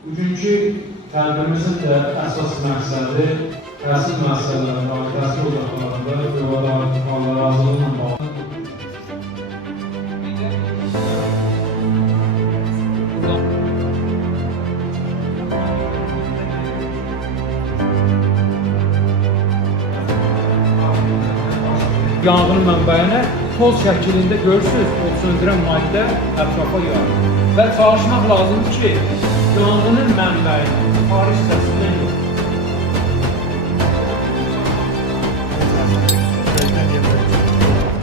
Bugünkü tədbirimizin də əsas məqsədi təhsil müəssisələrində, ali təhsil ocaqlarında övladı halları hazırlıqla bağlı. Yanğının mənbəyinə toz şəklində görürsünüz, o söndürən maddə ətrafa yayılır. Və çalışmaq lazımdır ki, yanğının mənbəyini yuxarı hissəsindən yox.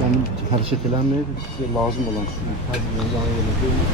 Onu hərəkət eləmir, sizə lazım olan tədbirin yan yerine qoyulur.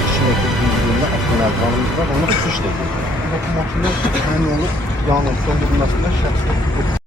Kişiliklə akımlar var, ona xüsuş deyil. Bu makinə həmin olub yanğın söndürülməsində şəxsi